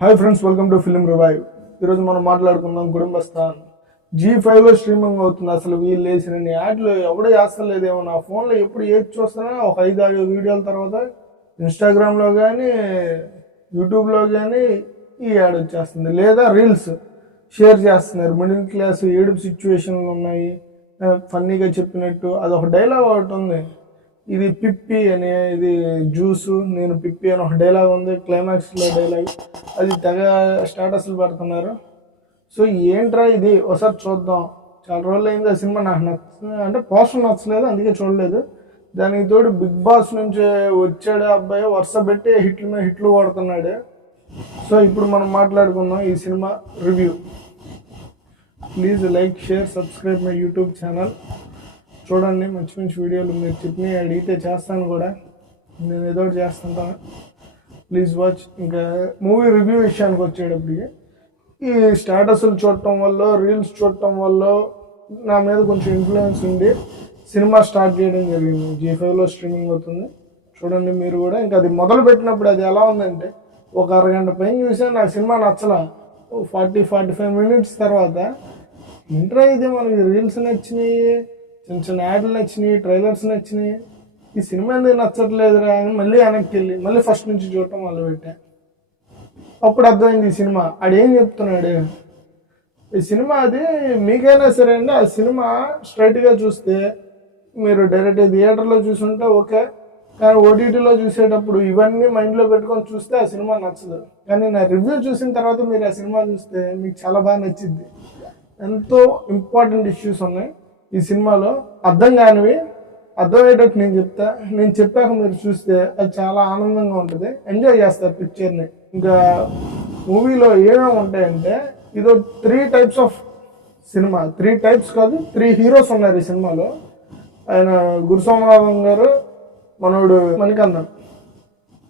Hi friends, welcome to film revive. ఈరోజు మనం మాట్లాడుకుందాం కుటుంబస్థాన్. G5లో స్ట్రీమింగ్ అవుతుంది. అసలు వీళ్ళు వేసిన యాడ్లు ఎవడో చేస్తలేదేమో. నా ఫోన్లో ఎప్పుడు ఏది చూస్తున్నా ఒక 5-6 వీడియోల తర్వాత ఇన్స్టాగ్రామ్లో కానీ యూట్యూబ్లో కానీ ఈ యాడ్ వచ్చేస్తుంది, లేదా రీల్స్ షేర్ చేస్తున్నారు. మిడిల్ క్లాస్ ఏడుపు సిచ్యువేషన్లు ఉన్నాయి, ఫన్నీగా చెప్పినట్టు అదొక డైలాగ్ ఒకటి ఉంది. ఇది పిప్పి అని, ఇది జ్యూసు, నేను పిప్పి అని ఒక డైలాగ్ ఉంది క్లైమాక్స్లో డైలాగ్. అది తెగ స్టేటస్లు పెడుతున్నారు. సో ఏంట్రా ఇది, ఒకసారి చూద్దాం. చాలా రోజులు అయింది ఆ సినిమా. నాకు అంటే పోస్టర్ నచ్చలేదు, అందుకే చూడలేదు. దానికి తోడు బిగ్ బాస్ నుంచి వచ్చాడు అబ్బాయి, వరుస పెట్టి హిట్ల మీద హిట్లు కొడుతున్నాడు. సో ఇప్పుడు మనం మాట్లాడుకుందాం ఈ cinema review. Please like, share, subscribe my YouTube channel. చూడండి, మంచి మంచి వీడియోలు మీరు చెప్పినవి అడిగితే చేస్తాను కూడా, నేను ఏదో ఒకటి చేస్తుంటాను. Please watch. ఇంకా మూవీ రివ్యూ విషయానికి వచ్చేటప్పటికి, ఈ స్టేటస్లు చూడటం వల్ల, రీల్స్ చూడటం వల్ల నా మీద కొంచెం ఇన్ఫ్లుయెన్స్ ఉండి సినిమా స్టార్ట్ చేయడం జరిగింది. G5లో స్ట్రీమింగ్ అవుతుంది, చూడండి మీరు కూడా. ఇంకా అది మొదలు పెట్టినప్పుడు అది ఎలా ఉందంటే, ఒక అరగంట పైన చూసాను, నాకు సినిమా నచ్చలా. 40-45 మినిట్స్ తర్వాత ఇంట్రా ఇది, మనకి రీల్స్ నచ్చినాయి, చిన్న చిన్న యాడ్లు నచ్చినాయి, ట్రైలర్స్ నచ్చినాయి, ఈ సినిమా ఎందుకు నచ్చట్లేదురా అని మళ్ళీ వెనక్కి వెళ్ళి మళ్ళీ ఫస్ట్ నుంచి చూడటం మొదలుపెట్టా. అప్పుడు అర్థమైంది ఈ సినిమా ఆడేం చెప్తున్నాడు. ఈ సినిమా అది మీకైనా సరే అండి, ఆ సినిమా స్ట్రైట్గా చూస్తే మీరు డైరెక్ట్ థియేటర్లో చూసుంటే ఓకే, కానీ ఓటీటీలో చూసేటప్పుడు ఇవన్నీ మైండ్లో పెట్టుకొని చూస్తే ఆ సినిమా నచ్చదు. కానీ నా రివ్యూ చూసిన తర్వాత మీరు ఆ సినిమా చూస్తే మీకు చాలా బాగా నచ్చింది. ఎంతో ఇంపార్టెంట్ ఇష్యూస్ ఉన్నాయి ఈ సినిమాలో, అర్థం కానివి అర్థమయ్యేటట్టు నేను చెప్పాక మీరు చూస్తే అది చాలా ఆనందంగా ఉంటుంది, ఎంజాయ్ చేస్తారు పిక్చర్ని. ఇంకా మూవీలో ఏమేమి ఉంటాయంటే, ఇదో 3 టైప్స్ ఆఫ్ సినిమా. 3 టైప్స్ కాదు, 3 హీరోస్ ఉన్నారు ఈ సినిమాలో. ఆయన గురుసోమనాథం గారు, మనోడు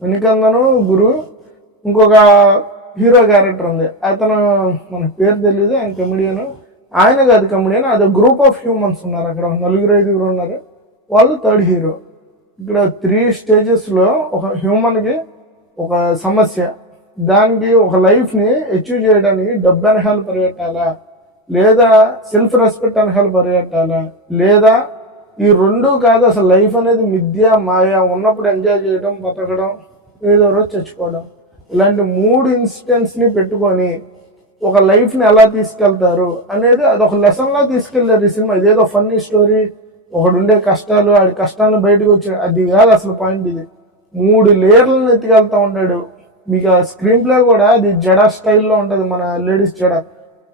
మణికందను గురు, ఇంకొక హీరో క్యారెక్టర్ ఉంది, అతను మనకు పేరు తెలియదు, ఆయన కమెడియన్. ఆయన కాదు కమెడియన్, అది గ్రూప్ ఆఫ్ హ్యూమన్స్ ఉన్నారు అక్కడ, 4-5 ఉన్నారు, వాళ్ళు థర్డ్ హీరో. ఇక్కడ 3 స్టేజెస్లో ఒక హ్యూమన్కి ఒక సమస్య, దానికి ఒక లైఫ్ని అచీవ్ చేయడానికి డబ్బు వెనకాల పరిగెట్టాలా, లేదా సెల్ఫ్ రెస్పెక్ట్ వెనకాల పరిగెట్టాలా, లేదా ఈ 2 కాదు, అసలు లైఫ్ అనేది మిథ్య మాయా, ఉన్నప్పుడు ఎంజాయ్ చేయడం, బతకడం, ఏదో రోజు చచ్చిపోవడం, ఇలాంటి 3 ఇన్సిడెంట్స్ని పెట్టుకొని ఒక లైఫ్ని ఎలా తీసుకెళ్తారు అనేది అదొక లెసన్లా తీసుకెళ్లారు ఈ సినిమా. ఇదేదో ఫన్నీ స్టోరీ, ఒకడుండే కష్టాలు, ఆడి కష్టాలను బయటకు వచ్చి, అది కాదు అసలు పాయింట్. ఇది 3 లేయర్లను ఎత్తికెళ్తా ఉంటాడు. మీకు ఆ స్క్రీన్ ప్లే కూడా అది జడ స్టైల్లో ఉంటుంది, మన లేడీస్ జడ.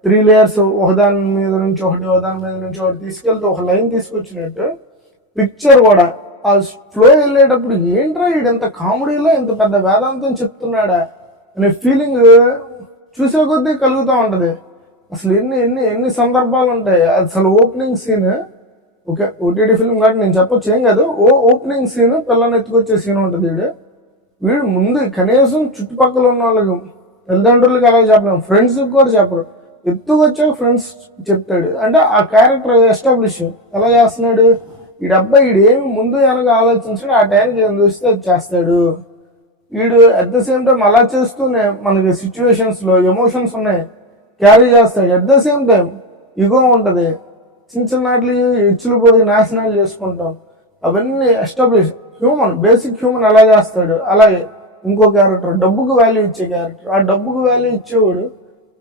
3 లేయర్స్, ఒకదాని మీద నుంచి ఒకటి, ఒకదాని మీద నుంచి ఒకటి తీసుకెళ్తే ఒక లైన్ తీసుకొచ్చినట్టు పిక్చర్ కూడా ఆ ఫ్లో వెళ్ళేటప్పుడు, ఏంట్రా ఈడంత కామెడీలో ఇంత పెద్ద వేదాంతం చెప్తున్నాడా అనే ఫీలింగ్ చూసే కొద్దీ కలుగుతూ ఉంటుంది. అసలు ఎన్ని సందర్భాలు ఉంటాయి. అసలు opening scene, okay OTT film కాబట్టి నేను చెప్పొచ్చు, ఏం కాదు. ఓపెనింగ్ సీన్ పిల్లని ఎత్తుకొచ్చే సీన్ ఉంటుంది. వీడు ముందు కనీసం చుట్టుపక్కల ఉన్న వాళ్ళకి, తల్లిదండ్రులకి అలా చెప్పలేము, ఫ్రెండ్స్కి కూడా చెప్పరు, ఎత్తుకొచ్చాక ఫ్రెండ్స్ చెప్తాడు. అంటే ఆ క్యారెక్టర్ ఎస్టాబ్లిష్ ఎలా చేస్తున్నాడు. వీడబ్బాయి ఏమి ముందు వెనక ఆలోచించాడు, ఆ టైంకి ఏం చూస్తే అది చేస్తాడు. వీడు అట్ ద సేమ్ టైం అలా చేస్తూనే మనకి సిచ్యువేషన్స్లో ఎమోషన్స్ ఉన్నాయి, క్యారీ చేస్తాడు. అట్ ద సేమ్ టైం ఇగో ఉంటుంది, చిన్న వాటికి ఇచ్చులు పోయి నాశనాలు చేసుకుంటాం. అవన్నీ ఎస్టాబ్లిష్ బేసిక్ హ్యూమన్ ఎలా చేస్తాడు. అలాగే ఇంకో క్యారెక్టర్, డబ్బుకు వాల్యూ ఇచ్చే క్యారెక్టర్. ఆ డబ్బుకు వాల్యూ ఇచ్చేవాడు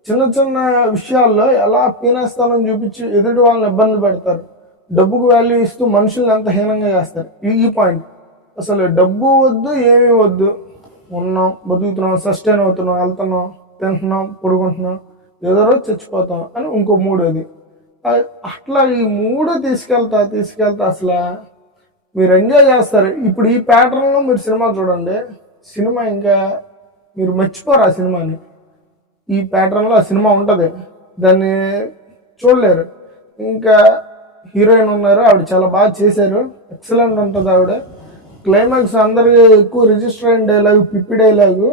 చిన్న చిన్న విషయాల్లో ఎలా పీనేస్తానని చూపించి ఎదుటి వాళ్ళని ఇబ్బంది పెడతారు. డబ్బుకు వాల్యూ ఇస్తూ మనుషుల్ని ఎంత హీనంగా చేస్తారు. ఈ పాయింట్, అసలు డబ్బు వద్దు, ఏమీ వద్దు, ఉన్నాం, బతుకుతున్నాం, సస్టైన్ అవుతున్నాం, వెళ్తున్నాం, తింటున్నాం, పడుకుంటున్నాం, ఏదో రోజు చచ్చిపోతాం అని ఇంకో 3 అది. అట్లా ఈ 3 తీసుకెళ్తా అసలు మీరు ఎంజాయ్ చేస్తారు. ఇప్పుడు ఈ ప్యాటర్న్లో మీరు సినిమా చూడండి, సినిమా ఇంకా మీరు మర్చిపోరు ఆ సినిమాని. ఈ ప్యాటర్న్లో ఆ సినిమా ఉంటుంది, దాన్ని చూడలేరు. ఇంకా హీరోయిన్ ఉన్నారు, ఆవిడ చాలా బాగా చేశారు, ఎక్సలెంట్ ఉంటుంది ఆవిడ. క్లైమాక్స్ అందరికీ ఎక్కువ రిజిస్టర్ అయిన డైలాగు, పిప్పి డైలాగు.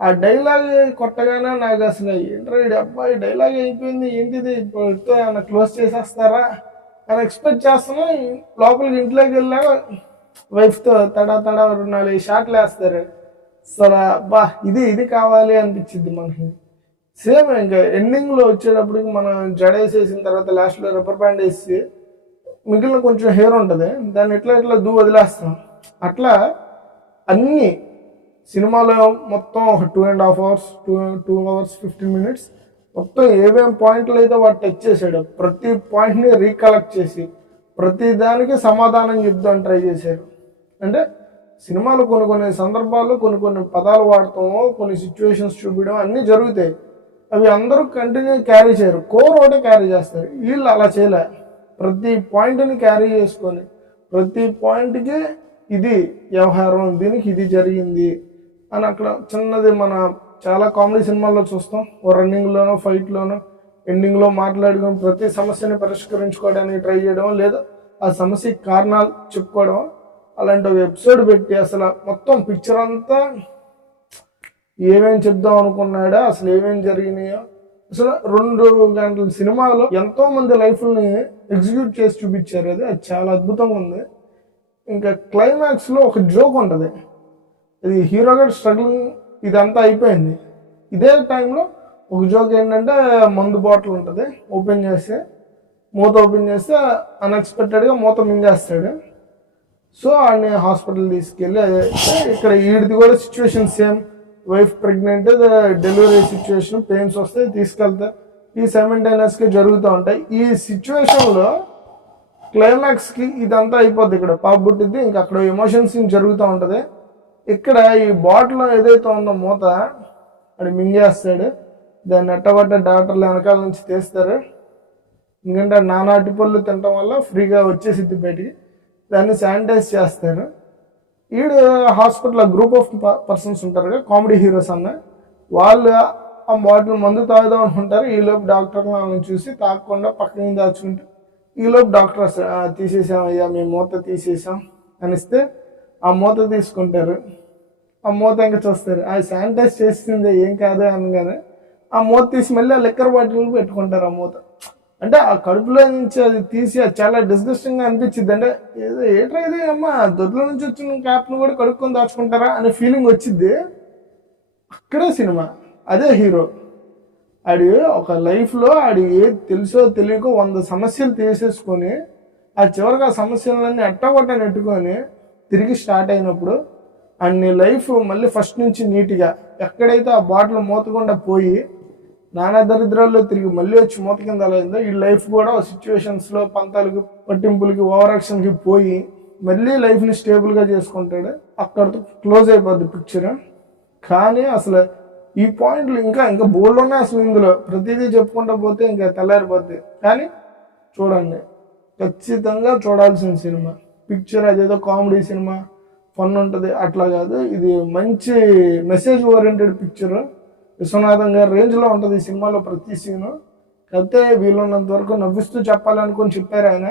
ఆ డైలాగ్ కొట్టగానే నాకు అసలు ఏంట్రా ఈ అబ్బాయి డైలాగ్ అయిపోయింది, ఏంటిది ఇప్పుడు ఏమైనా క్లోజ్ చేసేస్తారా అని ఎక్స్పెక్ట్ చేస్తున్నా. లోపలికి ఇంట్లోకి వెళ్ళాక వైఫ్తో తడా 4 షాట్లు వేస్తారు. అసలు బా ఇది కావాలి అనిపించింది మనకి. సేమ్ ఇంకా ఎండింగ్లో వచ్చేటప్పటికి మనం జడేసేసిన తర్వాత లాస్ట్లో రబ్బర్ బ్యాండ్ వేసి మిగిలిన కొంచెం హెయిర్ ఉంటుంది, దాన్ని ఎట్లా వదిలేస్తాం. అట్లా అన్నీ సినిమాలో మొత్తం ఒక 2.5 hours 2 hours 15 minutes మొత్తం ఏమేమి పాయింట్లు అయితే వాడు టచ్ చేశాడు, ప్రతి పాయింట్ని రీకలెక్ట్ చేసి ప్రతి దానికి సమాధానం చెప్దాం ట్రై చేశారు. అంటే సినిమాలు కొన్ని సందర్భాల్లో కొన్ని పదాలు వాడటం, కొన్ని సిచ్యువేషన్స్ చూపించడం అన్నీ జరుగుతాయి. అవి అందరూ కంటిన్యూ క్యారీ చేయరు, కోర్ ఒకటే క్యారీ చేస్తారు. వీళ్ళు అలా చేయలే, ప్రతి పాయింట్ని క్యారీ చేసుకొని ప్రతి పాయింట్కి ఇది వ్యవహారం, దీనికి ఇది జరిగింది అని అక్కడ చిన్నది మన చాలా కామెడీ సినిమాల్లో చూస్తాం. ఓ రన్నింగ్లోనో ఫైట్లోనో ఎండింగ్లో మాట్లాడుకొని ప్రతి సమస్యని పరిష్కరించుకోవడానికి ట్రై చేయడం, లేదా ఆ సమస్యకి కారణాలు చెప్పుకోవడం, అలాంటి ఒక ఎపిసోడ్ పెట్టి అసలు మొత్తం పిక్చర్ అంతా ఏమేమి చెప్దాం అనుకున్నాడో, అసలు ఏమేమి జరిగినాయో, అసలు 2 గంటల సినిమాలో ఎంతో మంది లైఫ్ని ఎగ్జిక్యూట్ చేసి చూపించారు. అది చాలా అద్భుతంగా ఉంది. ఇంకా క్లైమాక్స్లో ఒక జోక్ ఉంటుంది, ఇది హీరో గారు స్ట్రగ్లింగ్ ఇదంతా అయిపోయింది. ఇదే టైంలో ఒక జోక్ ఏంటంటే మందు బాటిల్ ఉంటుంది, మూత ఓపెన్ చేస్తే అన్ఎక్స్పెక్టెడ్గా మూత మింగేస్తాడు. సో ఆయన్ని హాస్పిటల్ తీసుకెళ్ళి, ఇక్కడ వీడిది కూడా situation same, wife pregnant, delivery situation, pains వస్తే తీసుకెళ్తా, ఈ సైమల్టేనియస్గా జరుగుతూ ఉంటాయి. ఈ సిచ్యువేషన్లో క్లైమాక్స్కి ఇదంతా అయిపోద్ది, ఇక్కడ పాప పుట్టిద్ది, ఇంకా అక్కడ ఎమోషన్స్ జరుగుతూ ఉంటుంది. ఇక్కడ ఈ బాటిల్ ఏదైతే ఉందో మూత అది మింగేస్తాడు, దాన్ని ఎట్టబడ్డ డాక్టర్లు వెనకాల నుంచి తీస్తారు. ఎందుకంటే నానాటి పళ్ళు తినటం వల్ల ఫ్రీగా వచ్చేసిద్ది బయటికి, దాన్ని శానిటైజ్ చేస్తారు. ఈడు హాస్పిటల్ గ్రూప్ ఆఫ్ పర్సన్స్ ఉంటారు కదా, కామెడీ హీరోస్ అన్న, వాళ్ళు ఆ బాటిల్ మందు తాగుదాం అనుకుంటారు. ఈలోపు డాక్టర్ వాళ్ళని చూసి తాగకుండా పక్కన దాచుకుంటారు. ఈలోపు డాక్టర్ తీసేసాం అయ్యా, మేము మూత తీసేసాం అనిస్తే ఆ మూత తీసుకుంటారు. ఆ మూత ఇంకా చూస్తారు, అది శానిటైజ్ చేసిందే ఏం కాదు అనగానే ఆ మూత తీసి మళ్ళీ ఆ లిక్కర్ బాటిల్ పెట్టుకుంటారు. ఆ మూత అంటే ఆ కడుపులో నుంచి అది తీసి అది చాలా డిస్గస్టింగ్గా అనిపించింది. అంటే ఏట్రా ఇది అమ్మా, దొడ్ల నుంచి వచ్చిన క్యాప్ను కూడా కడుక్కొని దాచుకుంటారా అనే ఫీలింగ్ వచ్చింది. అక్కడే సినిమా, అదే హీరో. ఆడి ఒక లైఫ్లో ఆడి ఏది తెలుసో తెలియకో 100 సమస్యలు తీసేసుకొని ఆ చివరికి ఆ సమస్యలన్నీ అట్టగొట్ట నెట్టుకొని తిరిగి స్టార్ట్ అయినప్పుడు అన్ని లైఫ్ మళ్ళీ ఫస్ట్ నుంచి నీట్గా, ఎక్కడైతే ఆ బాటిల్ మూతకుండా పోయి నానా దరిద్రాల్లో తిరిగి మళ్ళీ వచ్చి మూత కింద అలా అయిందో, ఈ లైఫ్ కూడా సిచ్యువేషన్స్లో పంతాలకి పట్టింపులకి ఓవర్ యాక్షన్కి పోయి మళ్ళీ లైఫ్ని స్టేబుల్గా చేసుకుంటాడు. అక్కడితో క్లోజ్ అయిపోద్ది పిక్చర్. కానీ అసలు ఈ పాయింట్లు ఇంకా బోల్డ్ ఉన్నాయి అసలు. ఇందులో ప్రతిదీ చెప్పుకుంటూ పోతే ఇంకా తెల్లారిపోద్ది. కానీ చూడండి, ఖచ్చితంగా చూడాల్సిన సినిమా. పిక్చర్ అదేదో కామెడీ సినిమా ఫన్ ఉంటుంది అట్లా కాదు, ఇది మంచి మెసేజ్ ఓరియంటెడ్ పిక్చర్. విశ్వనాథం గారి రేంజ్లో ఉంటుంది ఈ సినిమాలో ప్రతి సీను. కాకపోతే వీళ్ళున్నంత వరకు నవ్విస్తూ చెప్పాలనుకొని చెప్పారు ఆయన.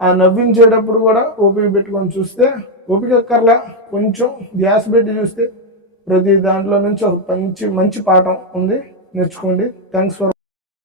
ఆ నవ్వించేటప్పుడు కూడా ఓపిక పెట్టుకొని చూస్తే, ఓపిక అక్కర్లా, కొంచెం ధ్యాస పెట్టి చూస్తే ప్రతి దాంట్లో నుంచి ఒక మంచి పాఠం ఉంది, నేర్చుకోండి. Thanks for